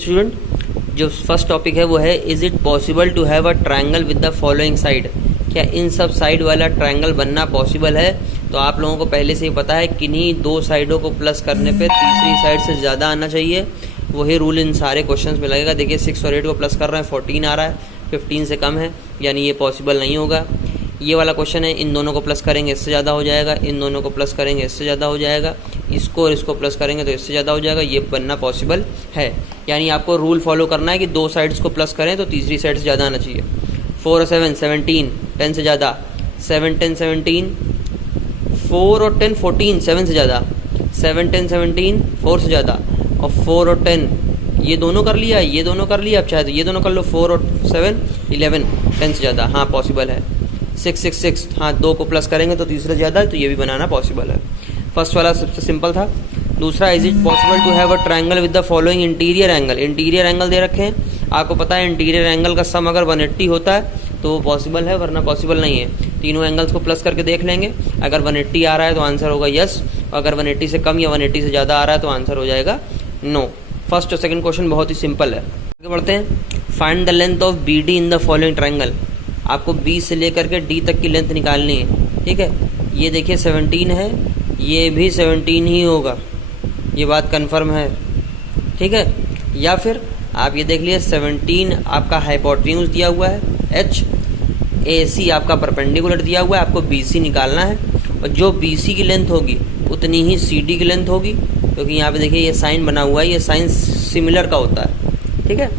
Student, जो first topic है वो है is it possible to have a triangle with the following side. क्या इन सब साइड वाला ट्रायंगल बनना पॉसिबल है? तो आप लोगों को पहले से ही पता है किन्हीं दो साइडों को प्लस करने पे तीसरी साइड से ज़्यादा आना चाहिए। वही रूल इन सारे क्वेश्चंस में लगेगा। देखिए 6 और 8 को प्लस कर रहे हैं, 14 आ रहा है, 15 से कम है, यानी ये पॉसिबल नहीं होगा। ये वाला क्वेश्चन है, इन दोनों को प्लस करेंगे इससे ज़्यादा हो जाएगा, इन दोनों को प्लस करेंगे इससे ज़्यादा हो जाएगा, इसको और इसको प्लस करेंगे तो इससे ज़्यादा हो जाएगा। ये बनना पॉसिबल है, यानी आपको रूल फॉलो करना है कि दो साइड्स को प्लस करें तो तीसरी साइड से ज़्यादा आना चाहिए। 4 और 7 17, 10 से ज़्यादा, 7 10 17, 4 और 10 14, 7 से ज़्यादा, 7 10 17, 4 से ज़्यादा, और 4 और 10 ये दोनों कर लिया, ये दोनों कर लिया, आप चाहे तो ये दोनों कर लो। 4 और 7 11, 10 से ज़्यादा, हाँ पॉसिबल है। 6 6 6, हाँ दो को प्लस करेंगे तो तीसरा ज़्यादा है, तो ये भी बनाना पॉसिबल है। फर्स्ट वाला सबसे सिंपल था। दूसरा, is it possible to have a triangle with the following interior angle. Interior angle दे रखे हैं, आपको पता है इंटीरियर एंगल का सम अगर 180 होता है तो वो पॉसिबल है, वरना पॉसिबल नहीं है। तीनों एंगल्स को प्लस करके देख लेंगे, अगर 180 आ रहा है तो आंसर होगा यस, अगर 180 से कम या 180 से ज़्यादा आ रहा है तो आंसर हो जाएगा नो। फर्स्ट और सेकंड क्वेश्चन बहुत ही सिंपल है। आगे बढ़ते हैं। Find the length of B D in the following triangle. आपको बी से लेकर के डी तक की लेंथ निकालनी है, ठीक है। ये देखिए 17 है, ये भी 17 ही होगा, ये बात कंफर्म है, ठीक है। या फिर आप ये देख लिए 17 आपका हाइपोटेन्यूज दिया हुआ है एच, ए सी आपका परपेंडिकुलर दिया हुआ है, आपको बी सी निकालना है, और जो बी सी की लेंथ होगी उतनी ही सी डी की लेंथ होगी, क्योंकि यहाँ पे देखिए ये साइन बना हुआ है, ये साइन सिमिलर का होता है, ठीक है।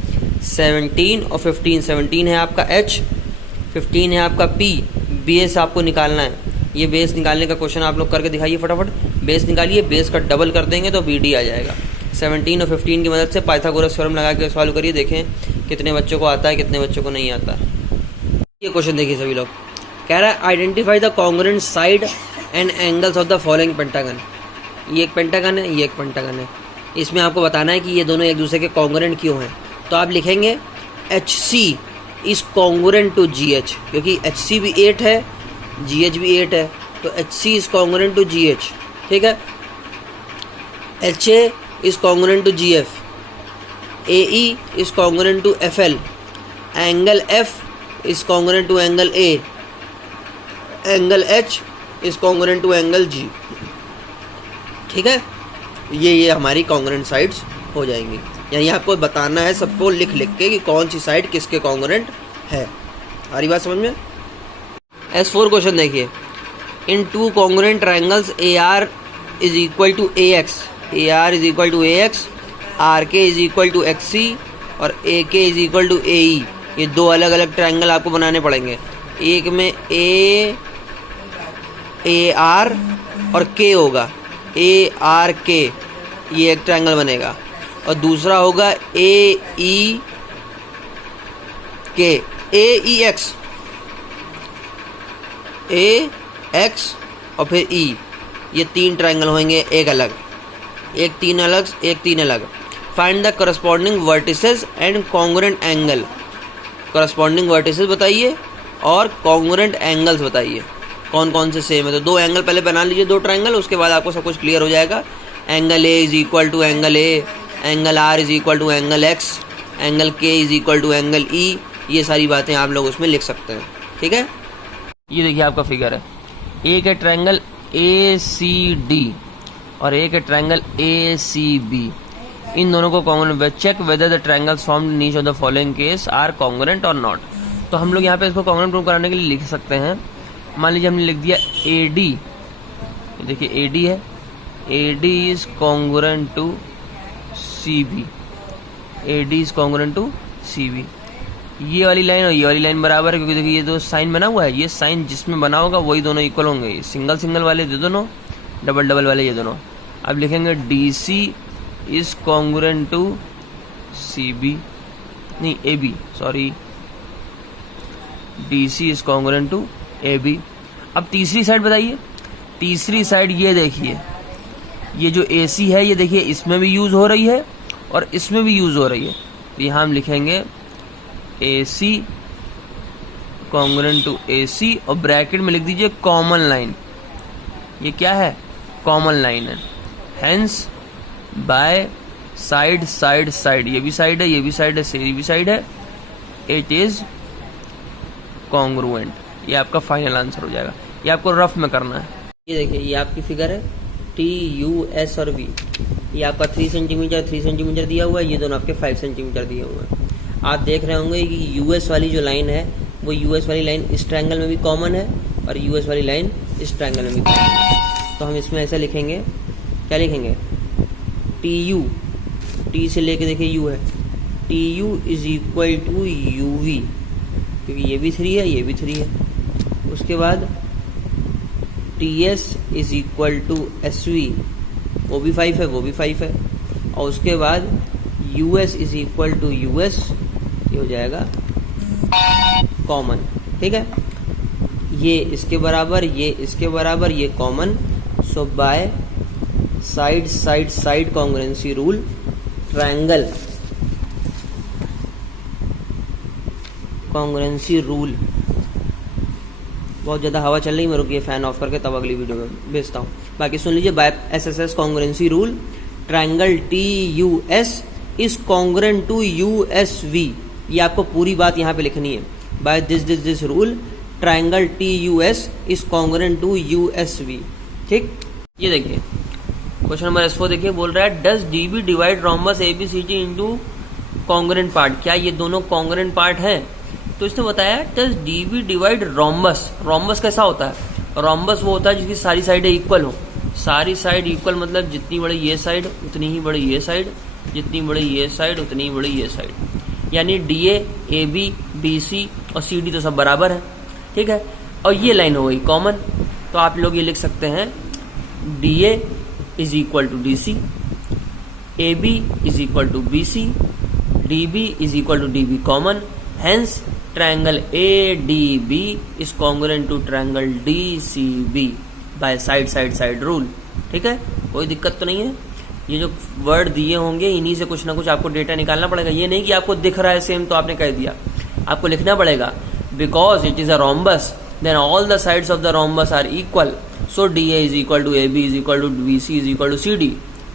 17 और 15, 17 है आपका एच, 15 है आपका पी, बेस आपको निकालना है। ये बेस निकालने का क्वेश्चन आप लोग करके दिखाइए फटाफट। बेस निकालिए, बेस का डबल कर देंगे तो बी डी आ जाएगा। 17 और 15 की मदद से पाइथागोरस थ्योरम लगा के सॉल्व करिए, देखें कितने बच्चों को आता है, कितने बच्चों को नहीं आता। ये क्वेश्चन देखिए सभी लोग, कह रहा है identify the congruent side and angles of the following pentagon. ये एक पेंटागन है, ये एक पेंटागन है, इसमें आपको बताना है कि ये दोनों एक दूसरे के कॉन्ग्रुएंट क्यों हैं। तो आप लिखेंगे H C is congruent to G H, क्योंकि एच सी भी 8 है, जी एच भी 8 है, तो H C is congruent to G H, ठीक है। H A is congruent to G F, A E is congruent to F L, angle F is congruent to angle A, angle H is congruent to angle G, ठीक है। ये हमारी congruent sides हो जाएंगी। यानी आपको बताना है सबको लिख लिख के कि कौन सी साइड किसके कॉन्ग्रुएंट है। हमारी बात समझ में? S4 क्वेश्चन देखिए, in two congruent triangles A R is equal to A X, A R is equal to A X, R K is equal to X C, और A K is equal to A E. ये दो अलग अलग triangle आपको बनाने पड़ेंगे। एक में ए आर और के होगा, ए आर के, ये एक ट्रायंगल बनेगा, और दूसरा होगा ए ई के, ए ई एक्स, ए एक्स और फिर ई, ये 3 ट्रायंगल होंगे, एक अलग, एक 3 अलग, एक 3 अलग। Find the corresponding vertices and congruent angle. Corresponding vertices बताइए और कॉन्ग्रुएंट एंगल्स बताइए कौन कौन से सेम है। तो 2 एंगल पहले बना लीजिए, 2 ट्रायंगल, उसके बाद आपको सब कुछ क्लियर हो जाएगा। Angle A is equal to angle A, angle R is equal to angle X, angle K is equal to angle E, ये सारी बातें आप लोग उसमें लिख सकते हैं, ठीक है। ये देखिए आपका फिगर है, एक है ट्रायंगल ए सी डी और एक है ट्रायंगल ए सी बी। इन दोनों को congruent, check whether the triangles formed in each of the following case are congruent और नॉट। तो हम लोग यहाँ पे इसको कॉन्ग्रुएंट प्रूव कराने के लिए लिख सकते हैं। मान लीजिए हमने लिख दिया ए डी, देखिए ए डी है, A D is congruent to C B, A D is congruent to C B. ये वाली लाइन और ये वाली लाइन बराबर है, क्योंकि देखिए ये 2 साइन बना हुआ है, ये साइन जिसमें बना होगा वही दोनों इक्वल होंगे। सिंगल सिंगल वाले ये दोनों, डबल डबल वाले ये दोनों। अब लिखेंगे D C is congruent to C B, नहीं A B, sorry, D C is congruent to A B. अब तीसरी साइड बताइए। तीसरी साइड ये देखिए, ये जो ए सी है, ये देखिए इसमें भी यूज हो रही है और इसमें भी यूज हो रही है। तो यहाँ हम लिखेंगे ए सी कॉन्ग्रुएंट टू ए सी, और ब्रैकेट में लिख दीजिए कॉमन लाइन। ये क्या है? कॉमन लाइन है। Hence bye side side side, ये भी साइड है, ये भी साइड है, ये भी साइड है, इट इज कॉन्ग्रुएंट। ये आपका फाइनल आंसर हो जाएगा। ये आपको रफ में करना है। ये देखिए, ये आपकी फिगर है टी यू एस और वी। ये आपका 3 सेंटीमीटर दिया हुआ है, ये दोनों आपके 5 सेंटीमीटर दिए हुए हैं। आप देख रहे होंगे कि यूएस वाली जो लाइन है वो यूएस वाली लाइन इस ट्रायंगल में भी कॉमन है और यूएस वाली लाइन इस ट्रायंगल में भी कॉमन है। तो हम इसमें ऐसा लिखेंगे, क्या लिखेंगे, टी यू, टी से लेके देखिए यू है, T U is equal to U V, क्योंकि ये भी 3 है, ये भी 3 है। उसके बाद T S is equal to S V, वो भी 5 है, वो भी 5 है। और उसके बाद U S is equal to U S, ये हो जाएगा कॉमन। ठीक है, ये इसके बराबर, ये इसके बराबर, ये common. So bye side side side congruency rule, triangle congruency rule. बहुत ज़्यादा हवा चल रही है, मैं रुकिए फैन ऑफ करके तब अगली वीडियो में भेजता हूँ। बाकी सुन लीजिए, by SSS congruency rule, triangle T U S is congruent to U S V. ये आपको पूरी बात यहाँ पे लिखनी है। By this rule, triangle T U S is congruent to U S V. ठीक, ये देखिए क्वेश्चन नंबर S4 देखिए, बोल रहा है does D B divide rhombus A B C D into congruent part. क्या ये दोनों कॉन्ग्रुएंट पार्ट है? तो इसने बताया does D B divide rhombus. Rhombus कैसा होता है? रोम्बस वो होता है जिसकी सारी साइडें इक्वल हो। सारी साइड इक्वल मतलब जितनी बड़ी ये साइड उतनी ही बड़ी ये साइड, जितनी बड़ी ये साइड उतनी ही बड़ी ये साइड। यानी D A B B C और सी डी तो सब बराबर है। ठीक है, और ये लाइन हो गई कॉमन। तो आप लोग ये लिख सकते हैं D A is equal to D C, A B is equal to B C, D B is equal to D B common. Hence triangle A D B is congruent to triangle D C B by side side side rule. ठीक है, कोई दिक्कत तो नहीं है। ये जो word दिए होंगे इन्हीं से कुछ ना कुछ आपको डेटा निकालना पड़ेगा। ये नहीं कि आपको दिख रहा है सेम तो आपने कह दिया, आपको लिखना पड़ेगा because it is a rhombus then all the sides of the rhombus are equal, so D A is equal to A B is equal to B C is equal to C D.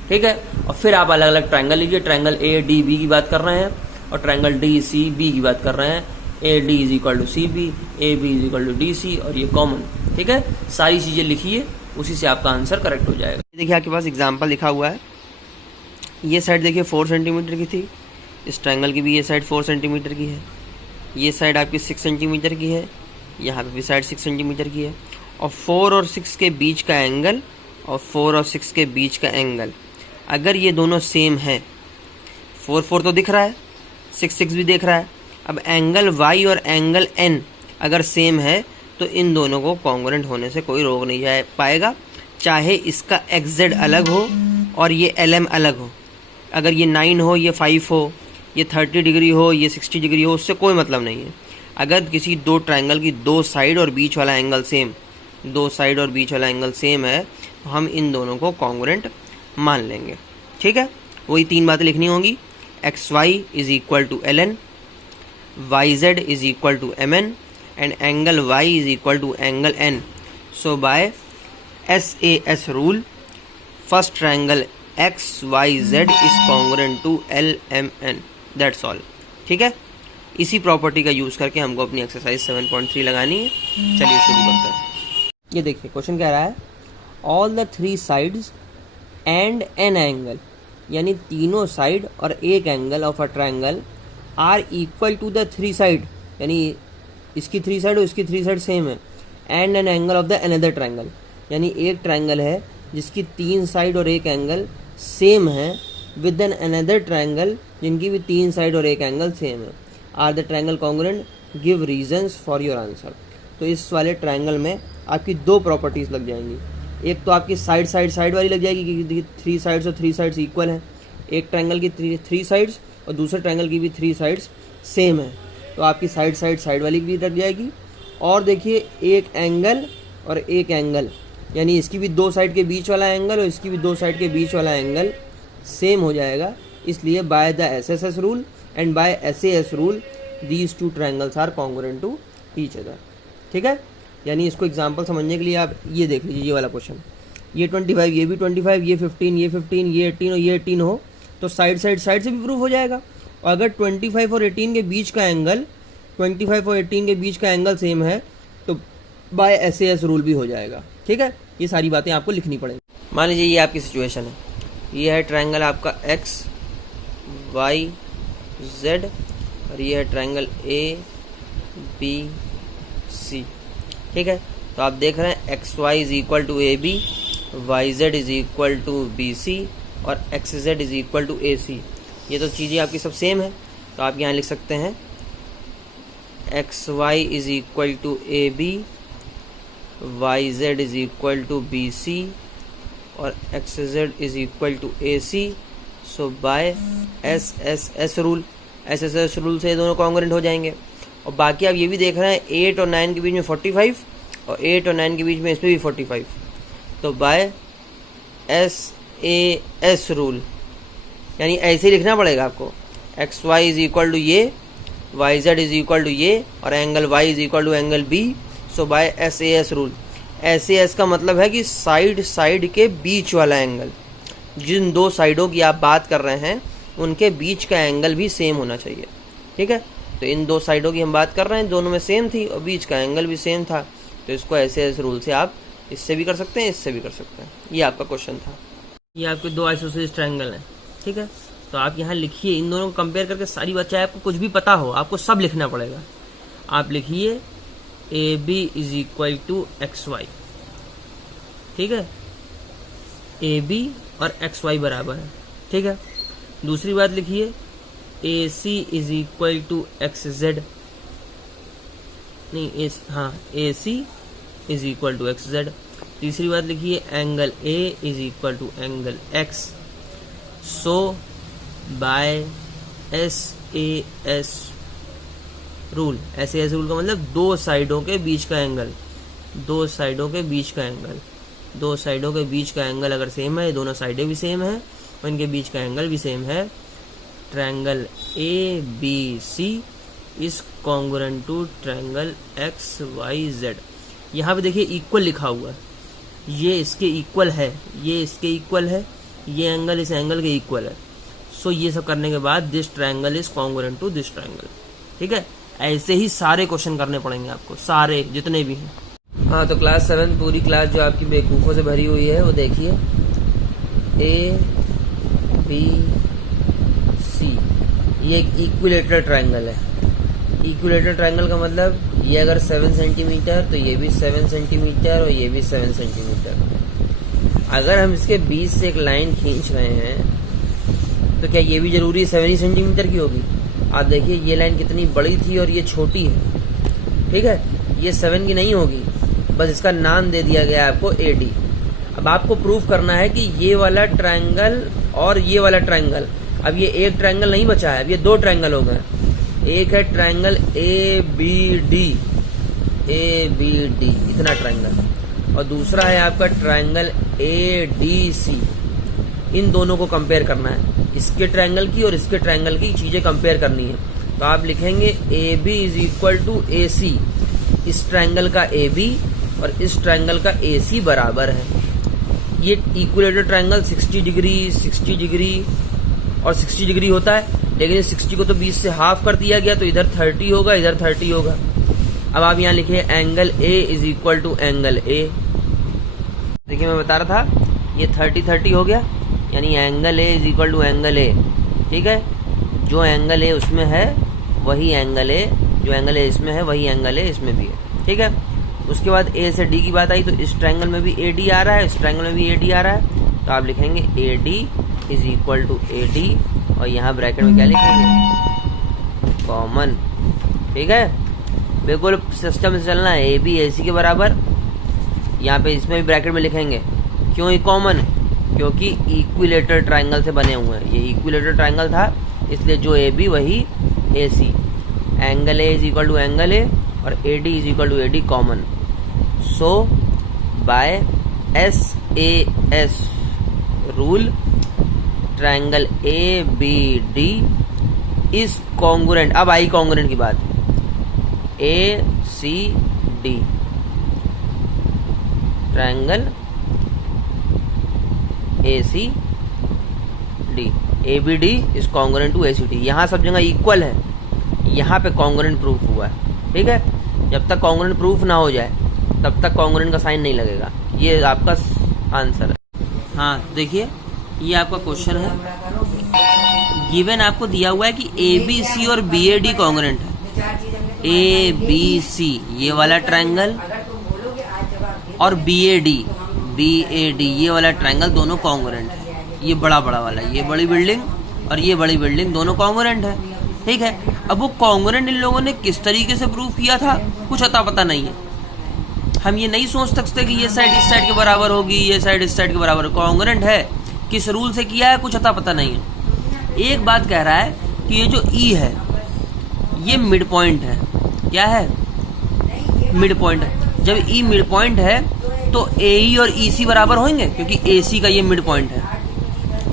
ठीक है, और फिर आप अलग अलग triangle लीजिए। Triangle A D B की बात कर रहे हैं और ट्रायंगल डी सी बी की बात कर रहे हैं। A D is equal to C B, A B is equal to D C और ये कॉमन। ठीक है, सारी चीजें लिखिए, उसी से आपका आंसर करेक्ट हो जाएगा। देखिए आपके पास एग्जाम्पल लिखा हुआ है। ये साइड देखिए 4 सेंटीमीटर की थी, इस ट्रायंगल की भी ये साइड 4 सेंटीमीटर की है, ये साइड आपकी 6 सेंटीमीटर की है, यहाँ पे भी साइड 6 सेंटीमीटर की है। और 4 और 6 के बीच का एंगल और 4 और 6 के बीच का एंगल अगर ये दोनों सेम है, 4 4 तो दिख रहा है, 6 6 भी दिख रहा है। अब एंगल y और एंगल n अगर सेम है तो इन दोनों को कॉन्ग्रुएंट होने से कोई रोक नहीं जा पाएगा, चाहे इसका xz अलग हो और ये lm अलग हो। अगर ये 9 हो, ये 5 हो, ये 30 डिग्री हो, ये 60 डिग्री हो, उससे कोई मतलब नहीं है। अगर किसी दो ट्रायंगल की दो साइड और बीच वाला एंगल सेम, दो साइड और बीच वाला एंगल सेम है तो हम इन दोनों को कॉन्ग्रुएंट मान लेंगे। ठीक है, वही 3 बातें लिखनी होंगी। X Y is equal to L N, Y Z is equal to M N and angle Y is equal to angle N. So by S A S rule first triangle X Y Z is congruent to L M N. That's all. ठीक है, इसी property का use करके हमको अपनी exercise 7.3 लगानी है। चलिए शुरू करते हैं। ये देखिए क्वेश्चन कह रहा है all the 3 sides and an angle, यानी तीनों साइड और एक angle of a triangle are equal to the 3 side, यानी इसकी 3 साइड और इसकी 3 साइड सेम है, and an angle of the another triangle, यानी एक ट्रायंगल है जिसकी 3 साइड और एक एंगल सेम है विद एन अनदर ट्रायंगल जिनकी भी 3 साइड और एक एंगल सेम है। Are the triangle congruent, give reasons for your answer. तो इस वाले ट्रायंगल में आपकी 2 प्रॉपर्टीज लग जाएंगी। एक तो आपकी साइड साइड साइड वाली लग जाएगी क्योंकि 3 साइड्स और 3 साइड्स इक्वल हैं। एक ट्रायंगल की 3 साइड्स और दूसरे ट्रायंगल की भी 3 साइड्स सेम है, तो आपकी साइड साइड साइड वाली भी लग जाएगी। और देखिए एक एंगल और एक एंगल, यानी इसकी भी 2 साइड के बीच वाला एंगल और इसकी भी 2 साइड के बीच वाला एंगल सेम हो जाएगा। इसलिए by the SSS rule and by SAS rule these 2 triangles are congruent to each other. ठीक है, यानी इसको एग्जांपल समझने के लिए आप ये देख लीजिए, ये वाला क्वेश्चन, ये 25, ये भी 25, ये 15, ये 15, ये 18 और ये 18 हो तो साइड से भी प्रूफ हो जाएगा। और अगर 25 और 18 के बीच का एंगल 25 और 18 के बीच का एंगल सेम है तो बाय SAS रूल भी हो जाएगा। ठीक है, ये सारी बातें आपको लिखनी पड़ेंगी। मान लीजिए ये आपकी सिचुएशन है, ये है ट्रायंगल आपका X Y Z और ये है ट्रायंगल ABC। ठीक है, तो आप देख रहे हैं XY is equal to AB, YZ is equal to BC और XZ is equal to AC। ये तो चीज़ें आपकी सब सेम है, तो आप यहाँ लिख सकते हैं XY is equal to AB, YZ is equal to BC और XZ is equal to AC। So by SSS rule, SSS rule से ये दोनों कॉन्ग्रुएंट हो जाएंगे। और बाकी आप ये भी देख रहे हैं 8 और 9 के बीच में 45 और 8 और 9 के बीच में इसमें भी 45, तो बाय SAS रूल, यानी ऐसे ही लिखना पड़ेगा आपको। XY इज इक्वल टू ये, YZ इज इक्वल टू ये और angle Y is equal to angle B। So by SAS rule. SAS का मतलब है कि साइड के बीच वाला एंगल, जिन दो साइडों की आप बात कर रहे हैं उनके बीच का एंगल भी सेम होना चाहिए। ठीक है, तो इन दो साइडों की हम बात कर रहे हैं, दोनों में सेम थी और बीच का एंगल भी सेम था, तो इसको SAS रूल से आप इससे भी कर सकते हैं, इससे भी कर सकते हैं। ये आपका क्वेश्चन था। ये आपके दो आइसोसेलेस ट्रायंगल हैं। ठीक है, तो आप यहाँ लिखिए, इन दोनों को कंपेयर करके सारी बात, चाहे आपको कुछ भी पता हो आपको सब लिखना पड़ेगा। आप लिखिए AB is equal to XY। ठीक है, AB और XY बराबर है। ठीक है, दूसरी बात लिखिए AC is equal to XZ, नहीं AC is equal to XZ। तीसरी बात लिखिए angle A is equal to angle X। So by SAS rule, SAS rule का मतलब दो साइडों के बीच का एंगल, दो साइडों के बीच का एंगल, दो साइडों के बीच का एंगल अगर सेम है, दोनों साइडें भी सेम है और इनके बीच का एंगल भी सेम है, triangle ABC is congruent to triangle XYZ। यहाँ पे देखिए इक्वल लिखा हुआ है, ये इसके इक्वल है, ये इसके इक्वल है, ये एंगल इस एंगल के इक्वल है। सो ये सब करने के बाद this triangle is congruent to this triangle. ठीक है, ऐसे ही सारे क्वेश्चन करने पड़ेंगे आपको, सारे जितने भी हैं। हाँ, तो क्लास 7 पूरी क्लास जो आपकी बेवकूफ़ों से भरी हुई है वो देखिए। ABC ये एक इक्विलेटरल ट्रायंगल है। इक्विलेटरल ट्रायंगल का मतलब ये अगर 7 सेंटीमीटर तो ये भी 7 सेंटीमीटर और ये भी 7 सेंटीमीटर। अगर हम इसके बीच से एक लाइन खींच रहे हैं तो क्या ये भी जरूरी 7 सेंटीमीटर की होगी? आप देखिए ये लाइन कितनी बड़ी थी और ये छोटी है। ठीक है, ये 7 की नहीं होगी, बस इसका नाम दे दिया गया है आपको AD। अब आपको प्रूफ करना है कि ये वाला ट्रायंगल और ये वाला ट्रायंगल, अब ये एक ट्रायंगल नहीं बचा है, अब ये दो ट्रायंगल हो गए। एक है ट्रायंगल ABD इतना ट्रायंगल, और दूसरा है आपका ट्रायंगल ADC। इन दोनों को कंपेयर करना है, इसके ट्रायंगल की और इसके ट्रायंगल की चीजें कंपेयर करनी है। तो आप लिखेंगे AB is equal to AC, इस ट्रायंगल का AB और इस ट्रायंगल का AC बराबर है। ये इक्विलेटरल ट्रायंगल 60 डिग्री और 60 डिग्री होता है, लेकिन 60 को तो 20 से हाफ कर दिया गया, तो इधर 30 होगा, इधर 30 होगा। अब आप यहाँ लिखिए angle A is equal to angle A। देखिए मैं बता रहा था ये 30 हो गया, यानी angle A is equal to angle A। ठीक है, जो एंगल A उसमें है वही एंगल A, जो एंगल A इसमें है वही एंगल A इसमें भी है। ठीक है, उसके बाद A से D की बात आई तो इस ट्रायंगल में भी AD आ रहा है, इस ट्रायंगल में भी AD आ रहा है, तो आप लिखेंगे AD is equal to AD और यहाँ ब्रैकेट में क्या लिखेंगे? कॉमन। ठीक है, बिल्कुल सिस्टम से चलना है। AB AC के बराबर, यहाँ पे इसमें भी ब्रैकेट में लिखेंगे। क्यों ये कॉमन? क्योंकि इक्विलेटरल ट्रायंगल से बने हुए हैं, ये इक्विलेटरल ट्रायंगल था इसलिए जो AB वही AC। Angle A is equal to angle A और AD is equal to AD common. So by SAS rule triangle ABD is congruent. अब आई कॉन्ग्रुएंट की बात, ACD triangle ACD ABD is congruent to ACD। यहाँ सब जगह equal है, यहाँ पे कॉन्ग्रुएंट प्रूफ हुआ है, ठीक है। जब तक कॉन्ग्रुएंट प्रूफ ना हो जाए तब तक कॉन्ग्रुएंट का साइन नहीं लगेगा। ये आपका आंसर है। हाँ देखिए, ये आपका क्वेश्चन है, गिवन आपको दिया हुआ है कि ABC और BAD कॉन्ग्रुएंट है। ABC ये वाला ट्रायंगल और BAD ये वाला ट्रायंगल दोनों कॉन्ग्रुएंट है। ये बड़ा वाला, ये बड़ी बिल्डिंग और ये बड़ी बिल्डिंग दोनों कॉन्ग्रुएंट है, ठीक है। अब वो कॉन्ग्रुएंट इन लोगों ने किस तरीके से प्रूफ किया था कुछ अता पता नहीं है। हम ये नहीं सोच सकते कि ये साइड इस साइड के बराबर होगी, ये साइड इस साइड के बराबर। कॉन्ग्रुएंट है, किस रूल से किया है कुछ अता पता नहीं है। एक बात कह रहा है कि ये जो E है ये मिड पॉइंट है। क्या है? Mid point. जब E मिड पॉइंट है तो AE और EC बराबर होंगे, क्योंकि AC का ये मिड पॉइंट है।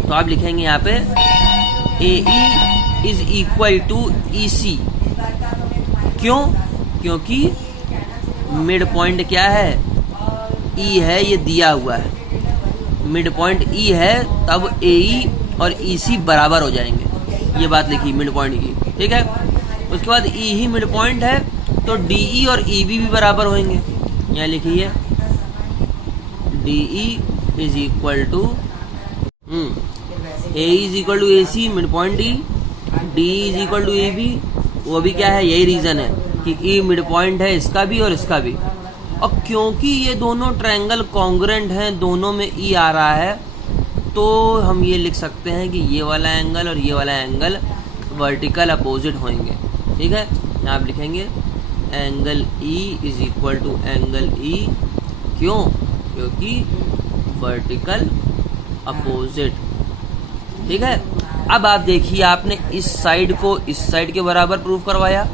तो आप लिखेंगे यहाँ पे AE is equal to EC। क्यों? क्योंकि मिड पॉइंट क्या है? E है, ये दिया हुआ है। मिड पॉइंट E है, तब AE और EC बराबर हो जाएंगे। ये बात लिखी मिड पॉइंट की, ठीक है। उसके बाद E ही मिड पॉइंट है तो DE और EB भी बराबर होंगे। यहाँ लिखिए DE is equal to AE is equal to AC mid point E, DE is equal to AB। वो भी क्या है? यही रीजन है कि E मिड पॉइंट है इसका भी और इसका भी। और क्योंकि ये दोनों ट्रायंगल कॉन्ग्रुएंट हैं, दोनों में E आ रहा है, तो हम ये लिख सकते हैं कि ये वाला एंगल और ये वाला एंगल वर्टिकल अपोजिट होंगे, ठीक है। यहाँ आप लिखेंगे angle E is equal to angle E। क्यों? क्योंकि वर्टिकल अपोजिट, ठीक है। अब आप देखिए, आपने इस साइड को इस साइड के बराबर प्रूफ करवाया,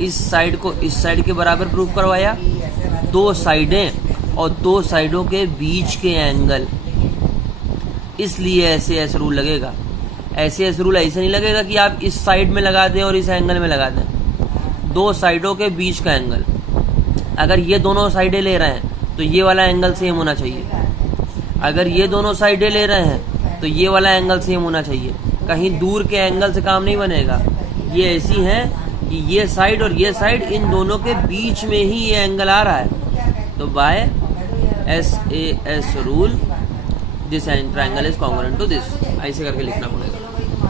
इस साइड को इस साइड के बराबर प्रूफ करवाया। दो साइडें और दो साइडों के बीच के एंगल, इसलिए ऐसे रूल लगेगा। ऐसे रूल ऐसे नहीं लगेगा कि आप इस साइड में लगा दें और इस एंगल में लगा दें। दो साइडों के बीच का एंगल, अगर ये दोनों साइडें ले रहे हैं तो ये वाला एंगल सेम होना चाहिए। अगर ये दोनों साइडें ले रहे हैं तो ये वाला एंगल सेम होना चाहिए। कहीं दूर के एंगल से काम नहीं बनेगा। ये ऐसी है कि ये साइड और ये साइड, इन दोनों के बीच में ही ये एंगल आ रहा है। तो by SAS rule this triangle is congruent to this, ऐसे करके लिखना पड़ेगा।